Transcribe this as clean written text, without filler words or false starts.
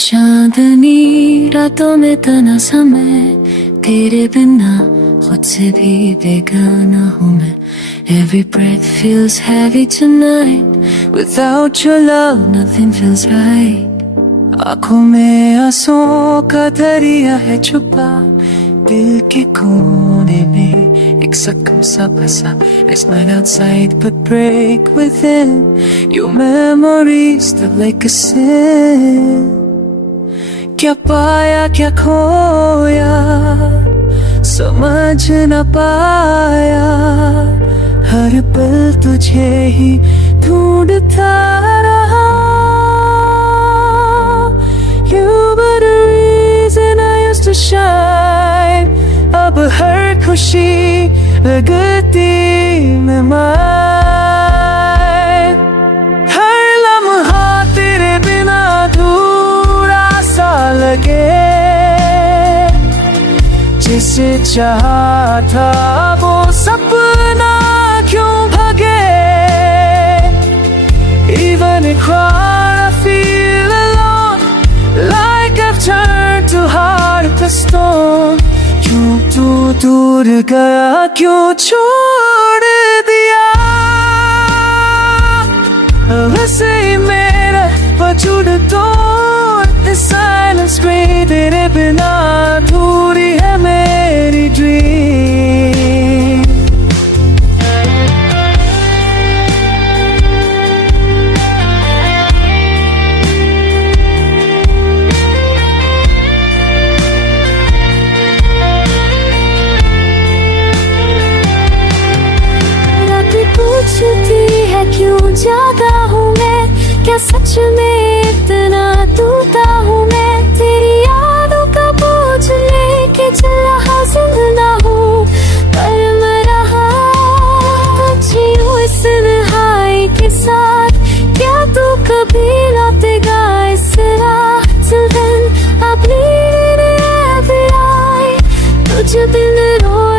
चांदनी रातों में तना सा मैं, तेरे बिना खुद से भी बेगाना हूँ मैं. Every breath feels heavy tonight. Without your love nothing feels right. आँखों में आंसुओं का दरिया है छुपा, दिल के कोने में एक जख्म सा बसा. It's night outside but break within. Your memories still like a sin. क्या पाया क्या खोया समझ न पाया, हर पल तुझे ही ढूंढता रहा. You were the reason I used to shine. अब हर खुशी लगती मैं मार. हर लम्हा तेरे बिना अधूरा सा लगे, जिसे चाहा था वो सपना क्यों भगे. Even in quiet I feel alone, like I've turned to heart of stone. क्यों तू दूर गया, क्यों छोड़ दिया. वैसे ही मेरा वजूद तोड़, this silent scream. तेरे बिना अधूरी है मेरी ड्रीम. पूछती है क्यों जागा हूँ मैं, क्या सच में इतना टूटा हूँ मैं. तेरी यादों का बोझ लेके चल रहा जिंदा हूँ, पर मैं रहा अच्छी हूँ इस तन्हाई के साथ. क्या तू कभी लौटेगा इस राह. Till then I bleed in every eye, तुझ बिन रो